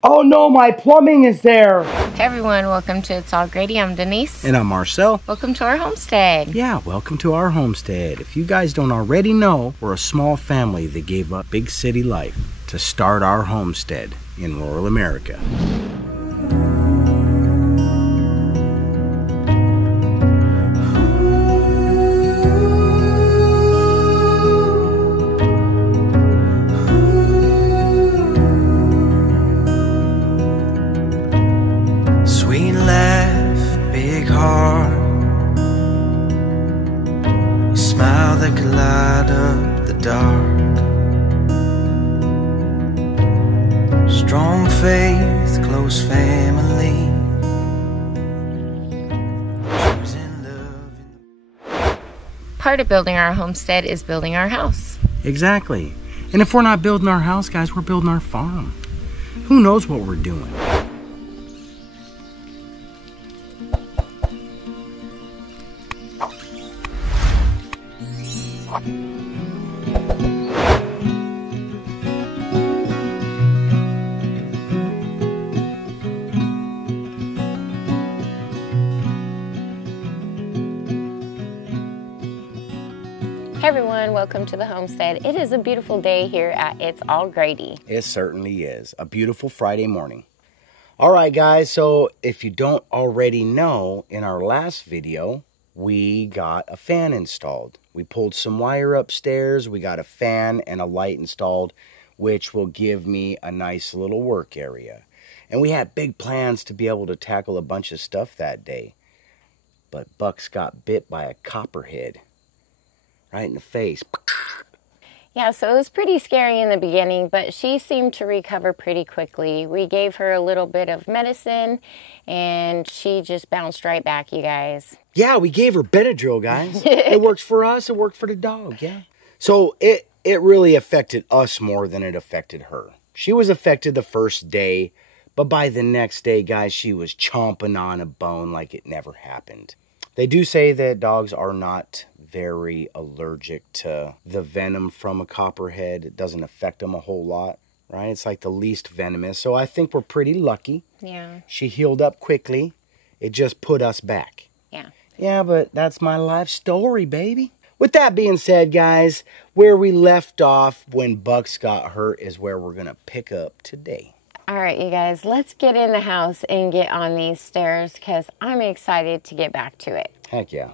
Oh no, my plumbing is there. Hey everyone, welcome to It's All Grady. I'm Denise. And I'm Marcel. Welcome to our homestead. Yeah, welcome to our homestead. If you guys don't already know, we're a small family that gave up big city life to start our homestead in rural America. Sweet laugh, big heart, a smile that could light up the dark. Strong faith, close family. Part of building our homestead is building our house. Exactly. And if we're not building our house, guys, we're building our farm. Who knows what we're doing? Hey everyone, welcome to the homestead. It is a beautiful day here at It's All Grady. It certainly is. A beautiful Friday morning. All right, guys, so if you don't already know, in our last video, we got a fan installed. We pulled some wire upstairs, we got a fan and a light installed, which will give me a nice little work area. And we had big plans to be able to tackle a bunch of stuff that day. But Bucks got bit by a copperhead. Right in the face. Yeah, so it was pretty scary in the beginning, but she seemed to recover pretty quickly. We gave her a little bit of medicine, and she just bounced right back, you guys. Yeah, we gave her Benadryl, guys. It works for us. It worked for the dog, yeah. So it really affected us more than it affected her. She was affected the first day, but by the next day, guys, she was chomping on a bone like it never happened. They do say that dogs are not very allergic to the venom from a copperhead. It doesn't affect them a whole lot, right? It's like the least venomous. So I think we're pretty lucky. Yeah. She healed up quickly. It just put us back. Yeah. Yeah, but that's my life story, baby. With that being said, guys, where we left off when Bucks got hurt is where we're going to pick up today. All right, you guys, let's get in the house and get on these stairs because I'm excited to get back to it. Heck yeah.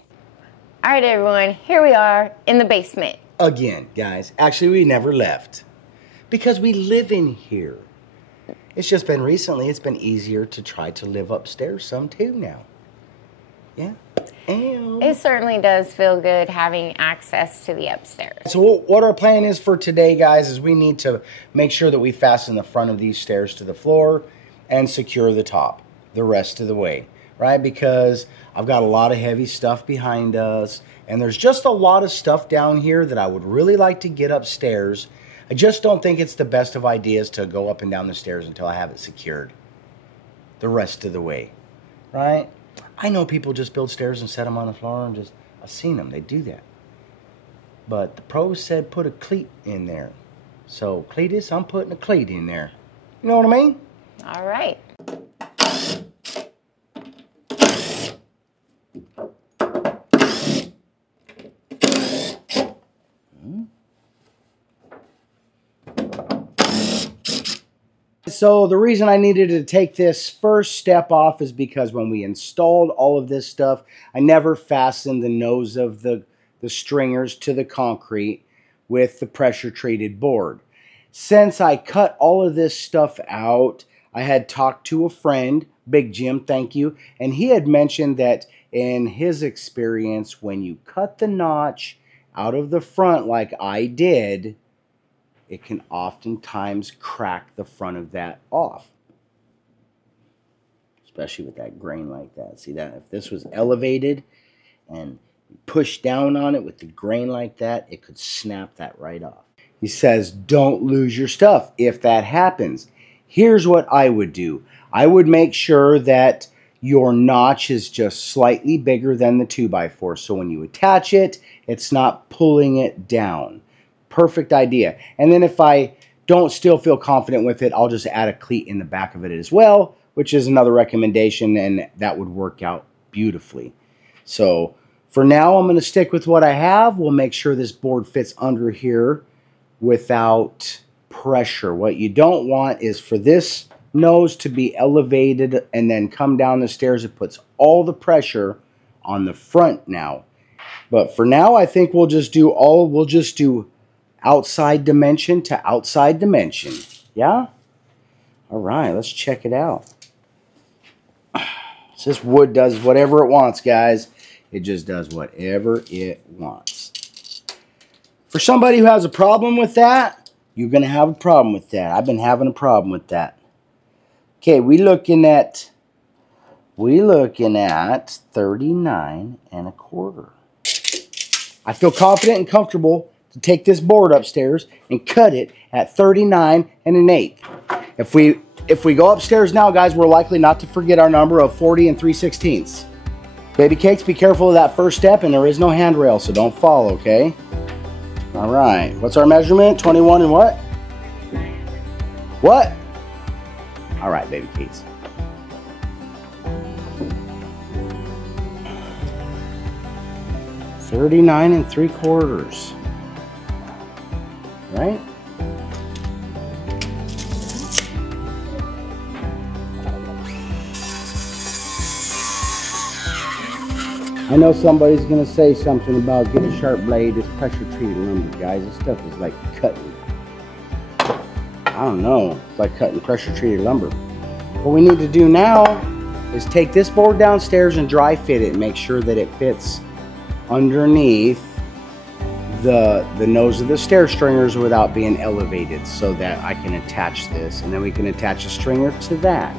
All right, everyone, here we are in the basement. Again, guys, actually we never left because we live in here. It's just been recently, it's been easier to try to live upstairs some too now. Yeah. And It certainly does feel good having access to the upstairs. so what our plan is for today, guys, is we need to make sure that we fasten the front of these stairs to the floor and secure the top the rest of the way, right? Because I've got a lot of heavy stuff behind us, and there's just a lot of stuff down here that I would really like to get upstairs. I just don't think it's the best of ideas to go up and down the stairs until I have it secured the rest of the way, right? I know people just build stairs and set them on the floor and I've seen them, they do that. But the pros said put a cleat in there. So Cletus, I'm putting a cleat in there. You know what I mean? All right. So the reason I needed to take this first step off is because when we installed all of this stuff, I never fastened the nose of the stringers to the concrete with the pressure treated board. Since I cut all of this stuff out, I had talked to a friend, Big Jim, thank you, and he had mentioned that in his experience, when you cut the notch out of the front like I did, it can oftentimes crack the front of that off. Especially with that grain like that. See that? If this was elevated and pushed down on it with the grain like that, it could snap that right off. He says, don't lose your stuff if that happens. Here's what I would do. I would make sure that your notch is just slightly bigger than the 2x4. So when you attach it, it's not pulling it down. Perfect idea. And then if I don't still feel confident with it, I'll just add a cleat in the back of it as well, which is another recommendation, and that would work out beautifully. So for now, I'm going to stick with what I have. We'll make sure this board fits under here without pressure. What you don't want is for this nose to be elevated and then come down the stairs. It puts all the pressure on the front now. But for now, I think we'll just do outside dimension to outside dimension. Yeah? All right, let's check it out. So this wood does whatever it wants, guys. It just does whatever it wants. For somebody who has a problem with that, you're going to have a problem with that. I've been having a problem with that. Okay, we looking at 39.25. I feel confident and comfortable to take this board upstairs and cut it at 39.1/8. If we go upstairs now, guys, we're likely not to forget our number of 40 3/16. Baby cakes, be careful of that first step, and there is no handrail, so don't fall, okay? All right, what's our measurement? 21 and what? What? All right, baby cakes. $39.75. Right? I know somebody's going to say something about get a sharp blade. It's pressure treated lumber, guys. This stuff is like cutting. I don't know. It's like cutting pressure treated lumber. What we need to do now is take this board downstairs and dry fit it and make sure that it fits underneath the nose of the stair stringers without being elevated, so that I can attach this, and then we can attach a stringer to that.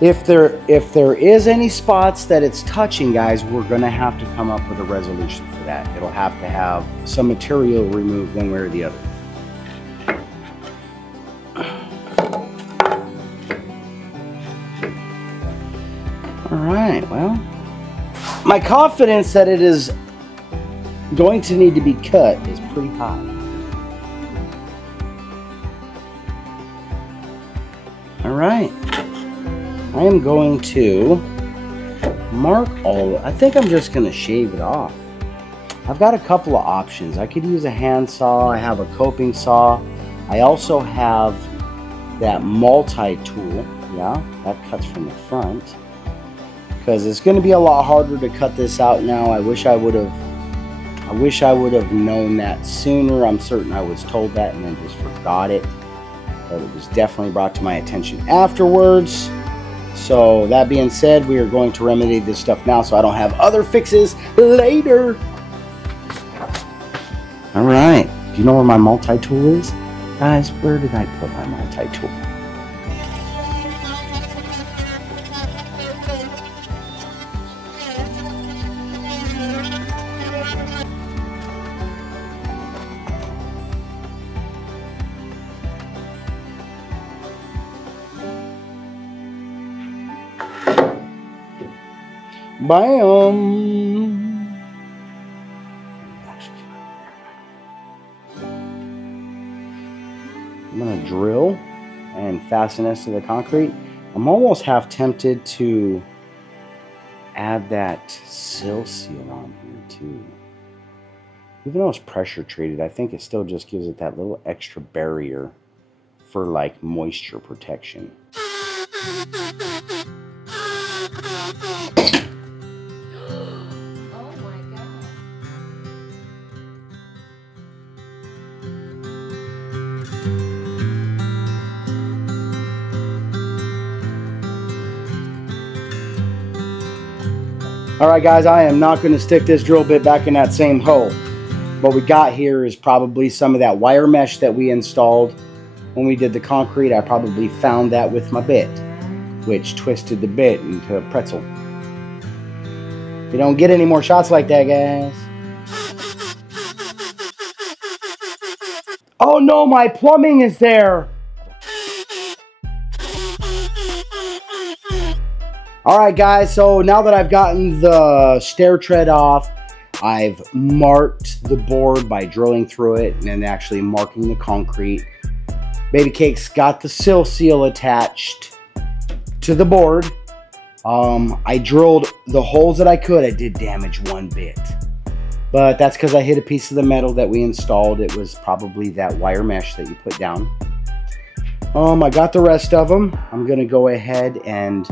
If there is any spots that it's touching, guys, we're going to have to come up with a resolution for that. It'll have to have some material removed one way or the other. All right, well, my confidence that it is going to need to be cut is pretty high. All right. I am going to mark all. I think I'm just going to shave it off. I've got a couple of options. I could use a hand saw. I have a coping saw. I also have that multi-tool. Yeah, that cuts from the front. Because it's going to be a lot harder to cut this out now. I wish I would have known that sooner. I'm certain I was told that and then just forgot it. But it was definitely brought to my attention afterwards. So that being said, we are going to remedy this stuff now so I don't have other fixes later. All right. Do you know where my multi-tool is? Guys, where did I put my multi-tool? Bam! I'm going to drill and fasten this to the concrete. I'm almost half tempted to add that sill seal on here too. Even though it's pressure treated, I think it still just gives it that little extra barrier for like moisture protection. Alright guys, I am not going to stick this drill bit back in that same hole. What we got here is probably some of that wire mesh that we installed when we did the concrete. I probably found that with my bit, which twisted the bit into a pretzel. You don't get any more shots like that, guys. Oh no, my plumbing is there! Alright guys, so now that I've gotten the stair tread off, I've marked the board by drilling through it and then actually marking the concrete. Baby Cake's got the sill seal attached to the board. I drilled the holes that I could. I did damage one bit, but that's because I hit a piece of the metal that we installed. It was probably that wire mesh that you put down. I got the rest of them. I'm gonna go ahead and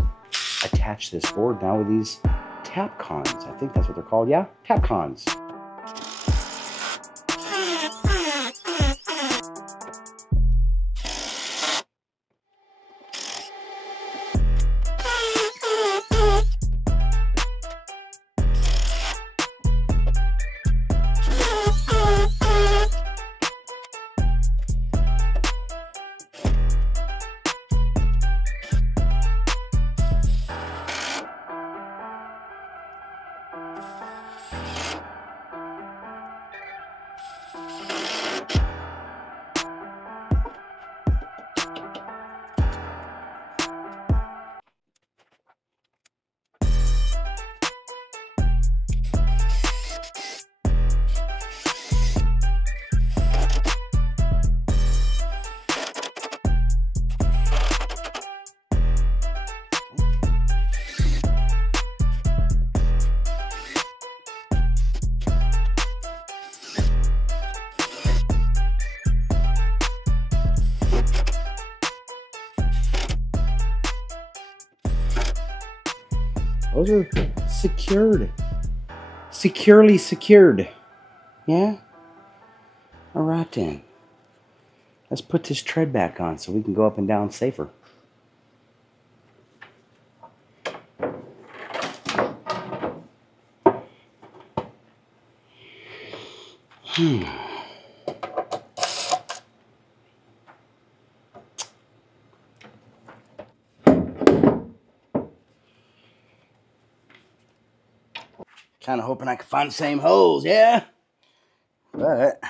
attach this board now with these tap cons. I think that's what they're called. Yeah, tap cons. Those are secured. Securely secured. Yeah? Alright then. Let's put this tread back on so we can go up and down safer. Kind of hoping I could find the same holes, yeah? But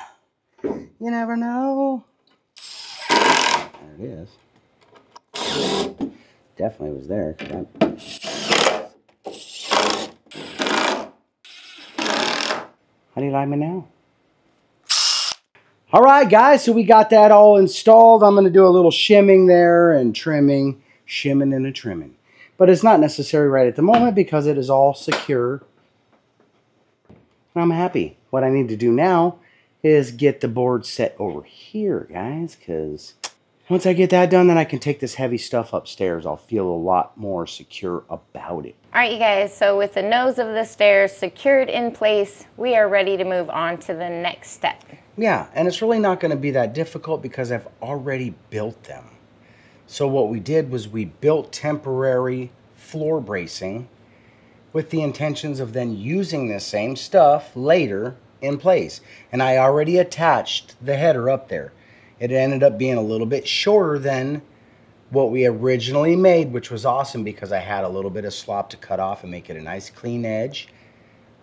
you never know. There it is. Definitely was there. How do you like me now? All right, guys, so we got that all installed. I'm going to do a little shimming there and trimming, shimming and a trimming. But it's not necessary right at the moment because it is all secure. I'm happy. What I need to do now is get the board set over here, guys, because once I get that done, then I can take this heavy stuff upstairs. I'll feel a lot more secure about it. All right, you guys, so with the nose of the stairs secured in place, we are ready to move on to the next step. Yeah, and it's really not going to be that difficult because I've already built them. So what we did was we built temporary floor bracing with the intentions of then using this same stuff later in place. And I already attached the header up there. It ended up being a little bit shorter than what we originally made, which was awesome because I had a little bit of slop to cut off and make it a nice clean edge.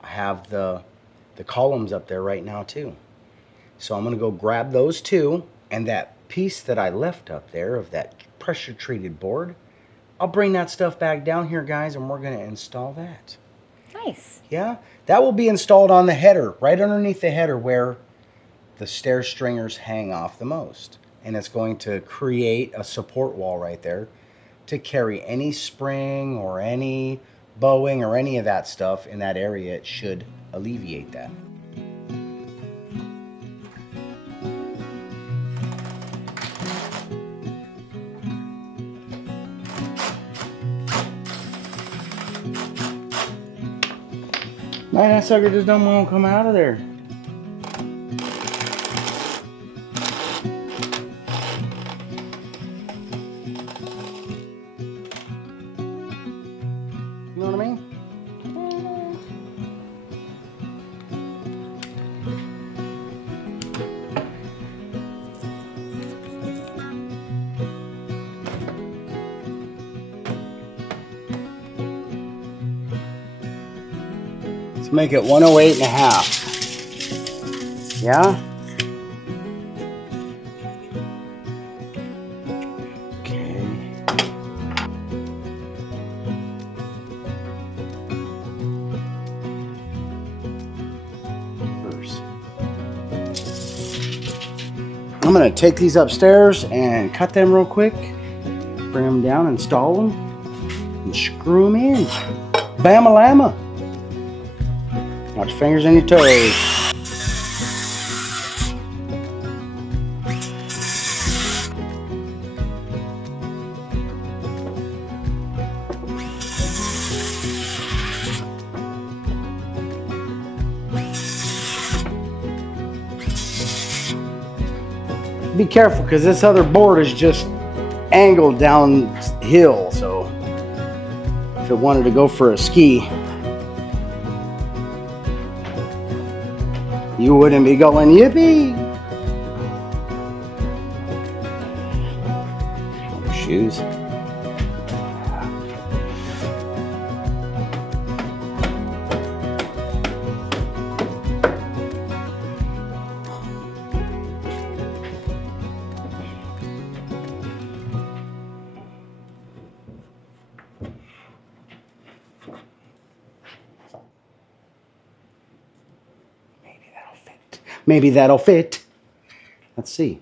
I have the columns up there right now too. So I'm going to go grab those two, and that piece that I left up there of that pressure treated board, I'll bring that stuff back down here, guys, and we're going to install that. Nice. Yeah, that will be installed on the header, right underneath the header where the stair stringers hang off the most. And it's going to create a support wall right there to carry any spring or any bowing or any of that stuff in that area. It should alleviate that. Man, that sucker just don't want to come out of there. You know what I mean? Let's make it 108.5. Yeah? Okay. gonna take these upstairs and cut them real quick. Bring them down, install them, and screw them in. Bam-a-lama. Watch your fingers and your toes. Be careful, because this other board is just angled downhill, so if it wanted to go for a ski, you wouldn't be going yippee. Shoes. Maybe that'll fit. Let's see.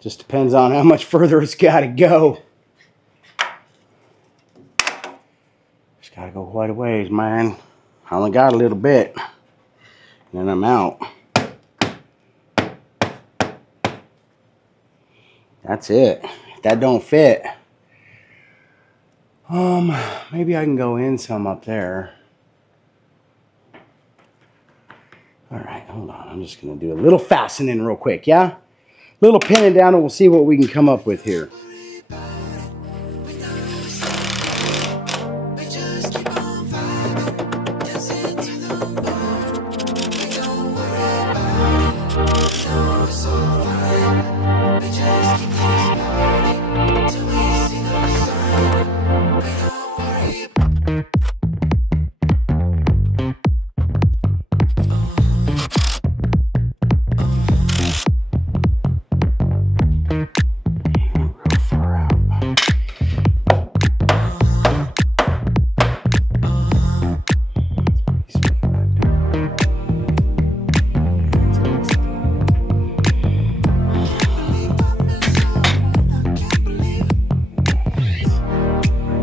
Just depends on how much further it's got to go. It's got to go quite a ways, man. I only got a little bit. Then I'm out. That's it. If that don't fit, maybe I can go in some up there. All right, hold on. I'm just going to do a little fastening real quick, yeah? Little pinning down, and we'll see what we can come up with here.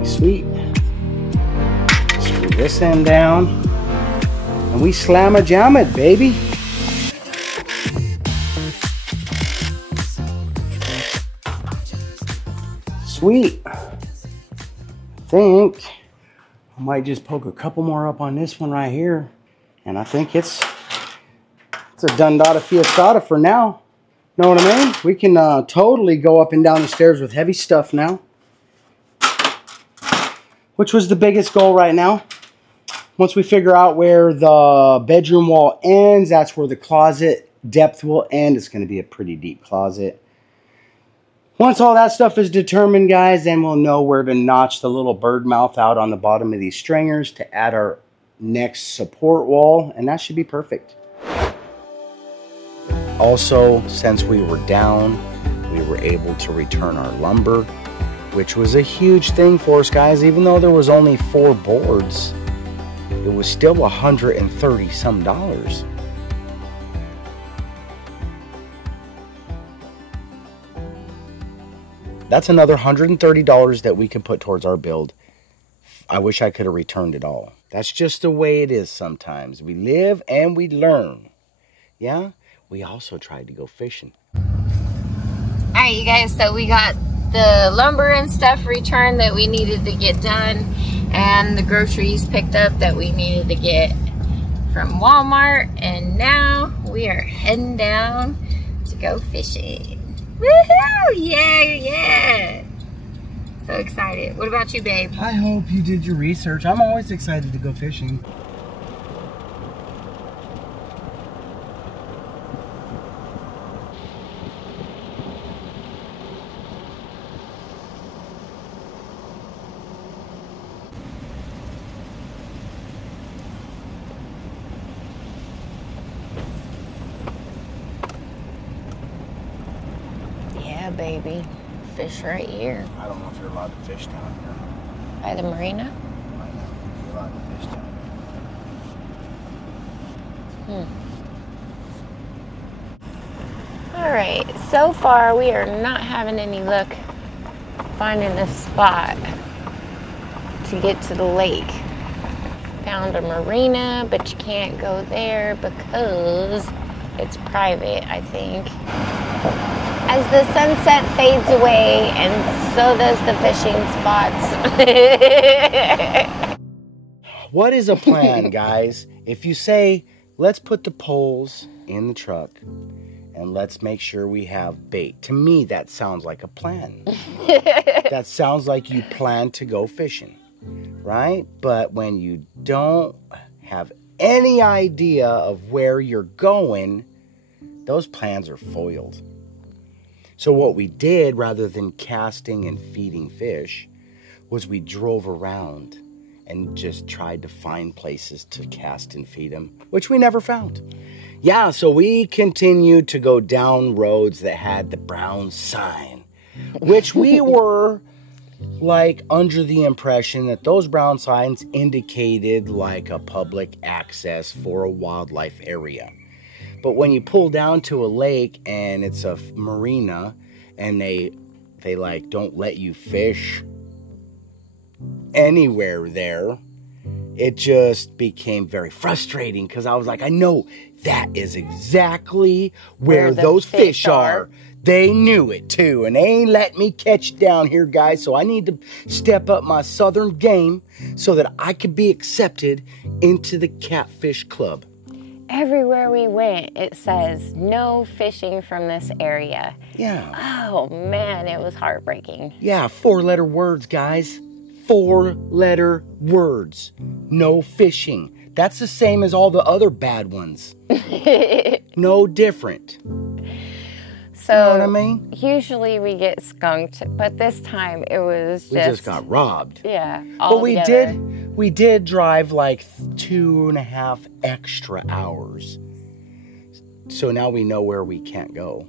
Sweet. Screw this end down, and we slam-a-jam it, baby. Sweet. I think I might just poke a couple more up on this one right here, and I think it's a Dundada Fiestada for now. Know what I mean? We can totally go up and down the stairs with heavy stuff now, which was the biggest goal right now. Once we figure out where the bedroom wall ends, that's where the closet depth will end. It's going to be a pretty deep closet. Once all that stuff is determined, guys, then we'll know where to notch the little bird mouth out on the bottom of these stringers to add our next support wall, and that should be perfect. Also, since we were down, we were able to return our lumber, which was a huge thing for us, guys. Even though there was only 4 boards, it was still $130 some. That's another $130 that we can put towards our build. I wish I could have returned it all. That's just the way it is sometimes. We live and we learn. Yeah? We also tried to go fishing. Alright, you guys, so we got the lumber and stuff returned that we needed to get done, and the groceries picked up that we needed to get from Walmart, and now we are heading down to go fishing. Woohoo! Yeah, yeah! So excited. What about you, babe? I hope you did your research. I'm always excited to go fishing. Baby, fish right here. I don't know if you're allowed to fish down here. By the marina? I know. You're allowed to fish down here. All Alright, so far we are not having any luck finding a spot to get to the lake. Found a marina, but you can't go there because it's private, I think. As the sunset fades away, and so does the fishing spots. What is a plan, guys? If you say, let's put the poles in the truck and let's make sure we have bait. To me, that sounds like a plan. That sounds like you plan to go fishing, right? But when you don't have any idea of where you're going, those plans are foiled. So what we did, rather than casting and feeding fish, was we drove around and just tried to find places to cast and feed them, which we never found. Yeah, so we continued to go down roads that had the brown sign, which we were like under the impression that those brown signs indicated like a public access for a wildlife area. But when you pull down to a lake and it's a marina and they like don't let you fish anywhere there, it just became very frustrating because I was like, I know that is exactly where those fish are. They knew it too, and they ain't let me catch down here, guys. So I need to step up my southern game so that I could be accepted into the Catfish Club. Everywhere we went, it says no fishing from this area. Yeah. Oh man, it was heartbreaking. Yeah, 4-letter words, guys. 4-letter words. No fishing. That's the same as all the other bad ones. No different. So, you know what I mean? Usually we get skunked, but this time it was just... We just got robbed. Yeah, but we did drive like 2.5 extra hours. So now we know where we can't go.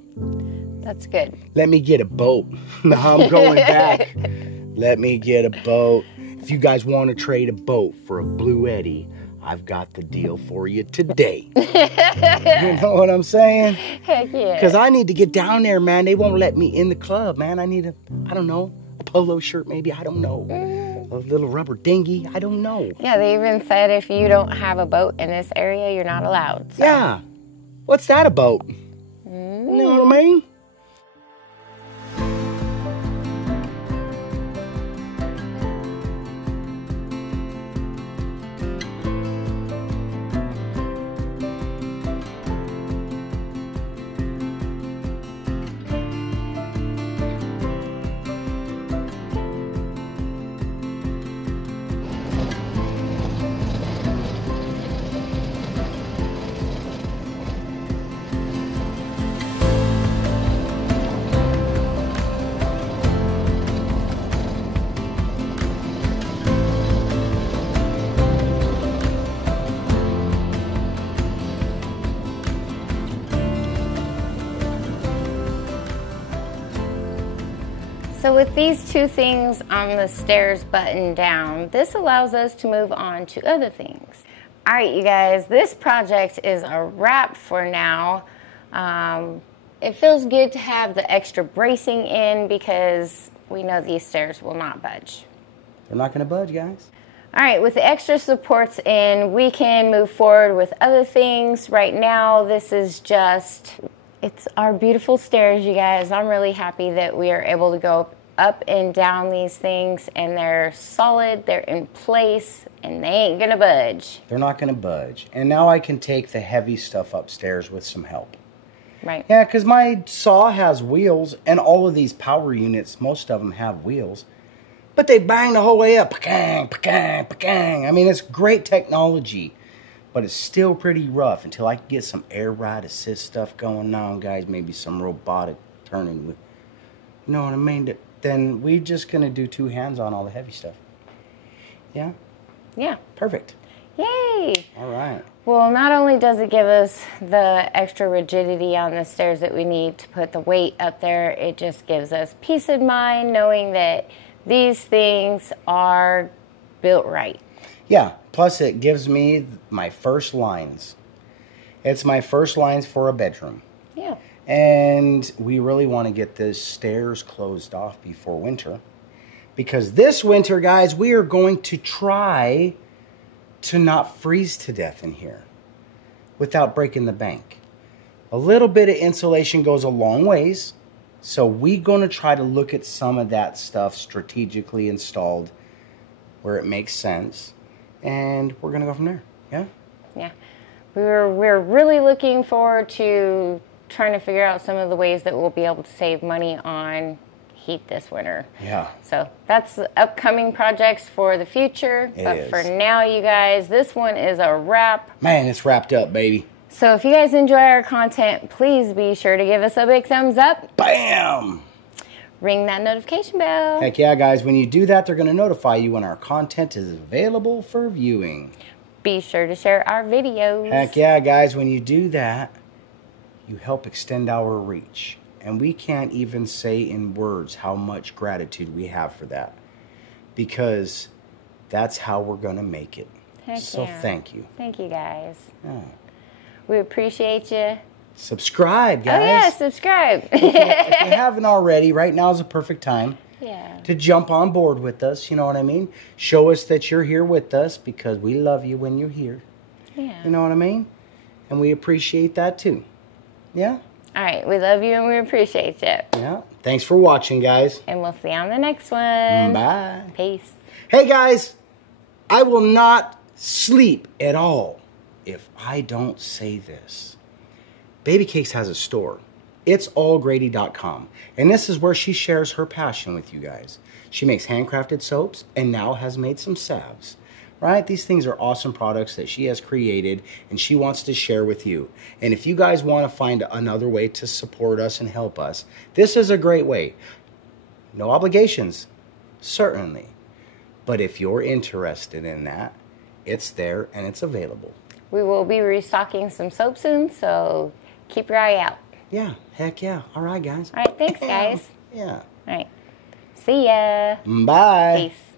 That's good. Let me get a boat. Now I'm going back. Let me get a boat. If you guys want to trade a boat for a Blue Eddy, I've got the deal for you today. You know what I'm saying? Heck yeah. Because I need to get down there, man. They won't let me in the club, man. I need I don't know, a polo shirt maybe. I don't know. A little rubber dinghy. I don't know. Yeah, they even said if you don't have a boat in this area, you're not allowed. So. Yeah. What's that about? You know what I mean? So with these two things on the stairs buttoned down, this allows us to move on to other things. All right, you guys, this project is a wrap for now. It feels good to have the extra bracing in because we know these stairs will not budge. They're not going to budge, guys. All right, with the extra supports in, we can move forward with other things. Right now, this is just... It's our beautiful stairs, you guys. I'm really happy that we are able to go up and down these things, and they're solid, they're in place, and they ain't gonna budge. They're not gonna budge. And now I can take the heavy stuff upstairs with some help. Right. Yeah, because my saw has wheels, and all of these power units, most of them have wheels. But they bang the whole way up. Pa-kang, pa-kang, pa-kang. I mean, it's great technology. But it's still pretty rough until I can get some air ride assist stuff going on, guys. Maybe some robotic turning with, you know what I mean? Then we're just going to do 2 hands on all the heavy stuff. Yeah? Yeah. Perfect. Yay! All right. Well, not only does it give us the extra rigidity on the stairs that we need to put the weight up there, it just gives us peace of mind knowing that these things are built right. Yeah, plus it gives me my first lines. It's my first lines for a bedroom. Yeah. And we really want to get the stairs closed off before winter. Because this winter, guys, we are going to try to not freeze to death in here without breaking the bank. A little bit of insulation goes a long ways. So we're going to try to look at some of that stuff strategically installed where it makes sense. And we're going to go from there. Yeah? Yeah. We're really looking forward to trying to figure out some of the ways that we'll be able to save money on heat this winter. Yeah. So that's upcoming projects for the future. But for now, you guys, this one is a wrap. Man, it's wrapped up, baby. So if you guys enjoy our content, please be sure to give us a big thumbs up. Bam! Ring that notification bell. Heck yeah, guys. When you do that, they're going to notify you when our content is available for viewing. Be sure to share our videos. Heck yeah, guys. When you do that, you help extend our reach. And we can't even say in words how much gratitude we have for that. Because that's how we're going to make it. Heck so yeah. Thank you. Thank you, guys. Yeah. We appreciate you. Subscribe, guys. Oh, yeah, subscribe. if you haven't already, right now is a perfect time to jump on board with us. You know what I mean? Show us that you're here with us because we love you when you're here. Yeah. You know what I mean? And we appreciate that too. Yeah? All right. We love you and we appreciate you. Yeah. Thanks for watching, guys. And we'll see you on the next one. Bye. Peace. Hey, guys. I will not sleep at all if I don't say this. Baby Cakes has a store. It's allgrady.com. And this is where she shares her passion with you guys. She makes handcrafted soaps and now has made some salves. Right? These things are awesome products that she has created and she wants to share with you. And if you guys want to find another way to support us and help us, this is a great way. No obligations, certainly. But if you're interested in that, it's there and it's available. We will be restocking some soap soon, so keep your eye out. Yeah, heck yeah. All right, guys. All right, thanks, guys. Yeah. All right. See ya. Bye. Peace.